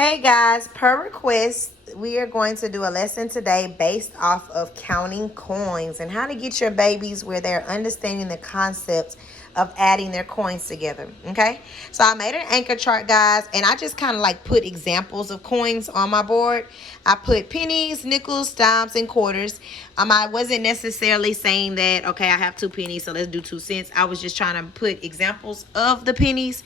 Hey guys, per request, we are going to do a lesson today based off of counting coins and how to get your babies where they're understanding the concept of adding their coins together. Okay, so I made an anchor chart, guys, and I just kind of like put examples of coins on my board. I put pennies, nickels, dimes, and quarters. I wasn't necessarily saying that, okay, I have 2 pennies, so let's do 2 cents. I was just trying to put examples of the pennies,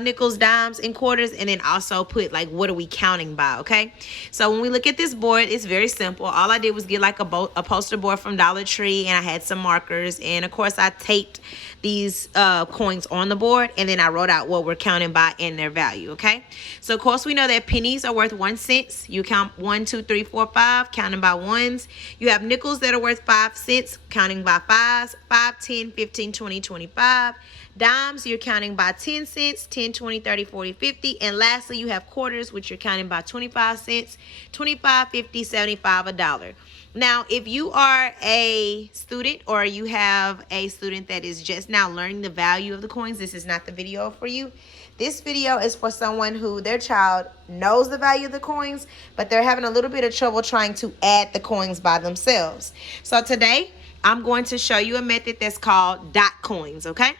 nickels, dimes, and quarters, and then also put like what are we counting by. Okay, so when we look at this board, it's very simple. All I did was get like a poster board from Dollar Tree, and I had some markers, and of course I taped these coins on the board, and then I wrote out what we're counting by and their value. Okay, so of course we know that pennies are worth 1 cent. You count 1, 2, 3, 4, 5, counting by ones. You have nickels that are worth 5 cents, counting by fives. 5, 10, 15, 20, 25. Dimes, you're counting by 10 cents, 10, 20, 30, 40, 50. And lastly, you have quarters, which you're counting by 25 cents, 25, 50, 75, a dollar. Now, if you are a student or you have a student that is just now learning the value of the coins, this is not the video for you. This video is for someone who their child knows the value of the coins, but they're having a little bit of trouble trying to add the coins by themselves. So today, I'm going to show you a method that's called dot coins, okay?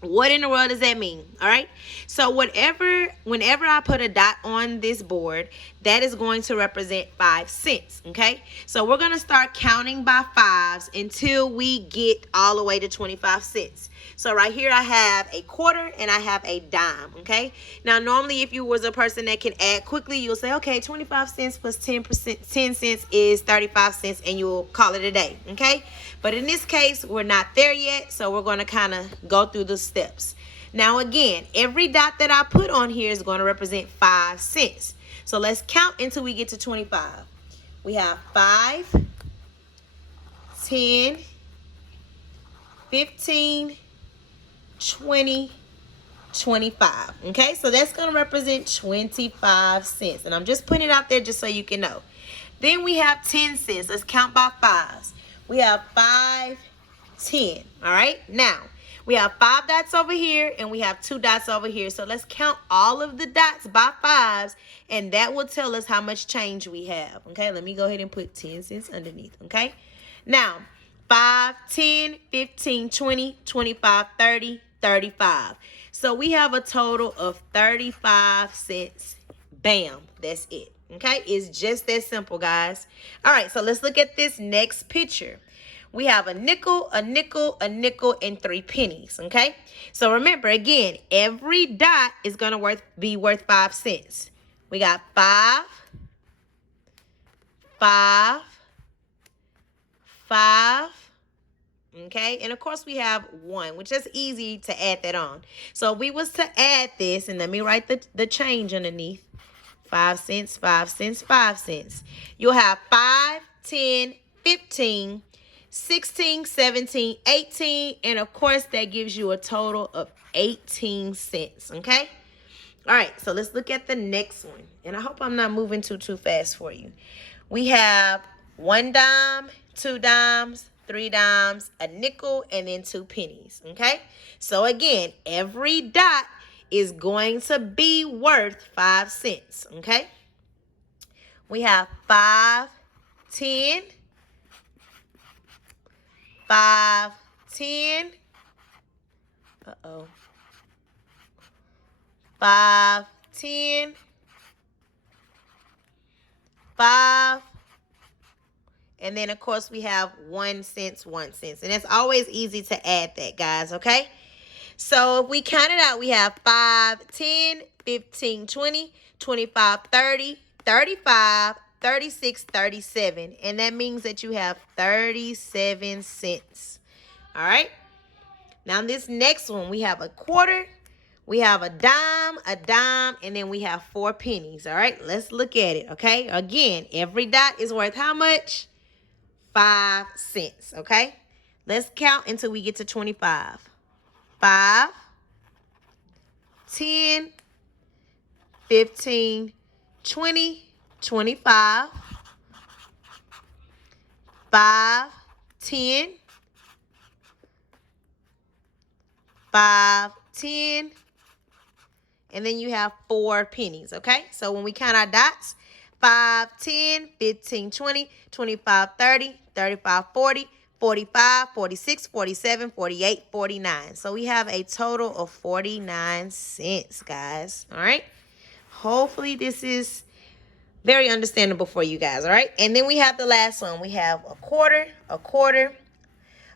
What in the world does that mean? All right. So whenever I put a dot on this board, that is going to represent 5 cents. Okay. So we're going to start counting by fives until we get all the way to 25 cents. So right here I have a quarter and I have a dime. Okay. Now normally if you was a person that can add quickly, you'll say, okay, 25 cents plus 10%, 10 cents is 35 cents, and you'll call it a day. Okay. But in this case, we're not there yet, so we're going to kind of go through the steps. Now, again, every dot that I put on here is going to represent 5 cents. So let's count until we get to 25. We have 5, 10, 15, 20, 25. Okay, so that's going to represent 25 cents. And I'm just putting it out there just so you can know. Then we have 10 cents. Let's count by fives. We have 5, 10. All right. Now, we have 5 dots over here and we have 2 dots over here. So let's count all of the dots by fives, and that will tell us how much change we have. Okay. Let me go ahead and put 10 cents underneath. Okay. Now, 5, 10, 15, 20, 25, 30, 35. So we have a total of 35 cents. Bam. That's it. Okay, it's just that simple, guys. All right, so let's look at this next picture. We have a nickel, a nickel, a nickel, and 3 pennies. Okay, so remember again, every dot is gonna be worth 5 cents. We got 5, 5, 5. Okay, and of course we have 1, which is easy to add that on. So if we was to add this, and let me write the change underneath. 5 cents, 5 cents, 5 cents. You'll have 5, 10, 15, 16, 17, 18, and of course that gives you a total of 18 cents, okay? All right, so let's look at the next one. And I hope I'm not moving too fast for you. We have 1 dime, 2 dimes, 3 dimes, a nickel, and then 2 pennies, okay? So again, every dot is going to be worth 5 cents, okay? We have 5, 10, 5, 10, 5, 10, 5, and then of course we have 1 cent, 1 cent. And it's always easy to add that, guys, okay? So if we count it out, we have 5, 10, 15, 20, 25, 30, 35, 36, 37. And that means that you have 37 cents. All right. Now this next one, we have a quarter, we have a dime, and then we have 4 pennies. All right. Let's look at it. Okay. Again, every dot is worth how much? 5 cents. Okay. Let's count until we get to 25. 5, 10, 15, 20, 25, 5, 10, 5, 10, And then you have 4 pennies, okay? So when we count our dots, 5, 10, 15, 20, 25, 30, 35, 40, 45, 46, 47, 48, 49. So we have a total of 49 cents, guys. All right? Hopefully this is very understandable for you guys, all right? And then we have the last one. We have a quarter,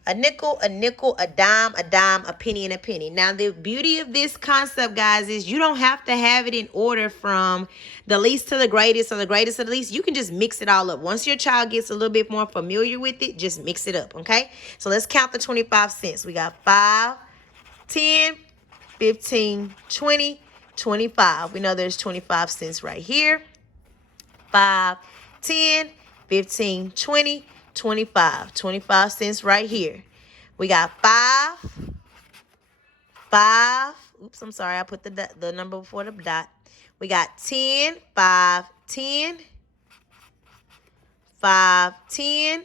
a nickel, a dime, a penny, and a penny. Now, the beauty of this concept, guys, is you don't have to have it in order from the least to the greatest or the greatest to the least. You can just mix it all up. Once your child gets a little bit more familiar with it, just mix it up, okay? So let's count the 25 cents. We got 5, 10, 15, 20, 25. We know there's 25 cents right here. 5, 10, 15, 20, 25. 25 cents right here. We got 5. Oops, I'm sorry. I put the number before the dot. We got 10, 5, 10, 5, 10,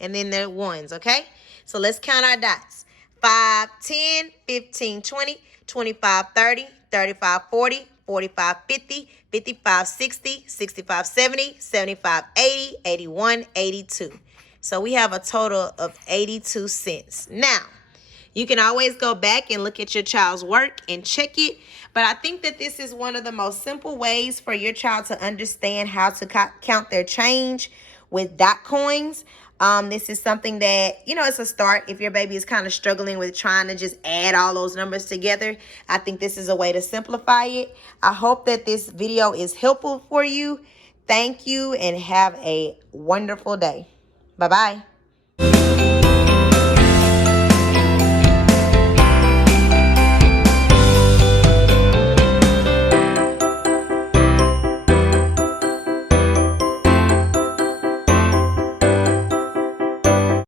and then there are ones, okay? So let's count our dots. 5, 10, 15, 20, 25, 30, 35, 40, 45, 50, 55, 60, 65, 70, 75, 80, 81, 82. So we have a total of 82 cents. Now, you can always go back and look at your child's work and check it. But I think that this is one of the most simple ways for your child to understand how to count their change with dot coins. This is something that, it's a start. If your baby is kind of struggling with trying to just add all those numbers together, I think this is a way to simplify it. I hope that this video is helpful for you. Thank you and have a wonderful day. Bye-bye.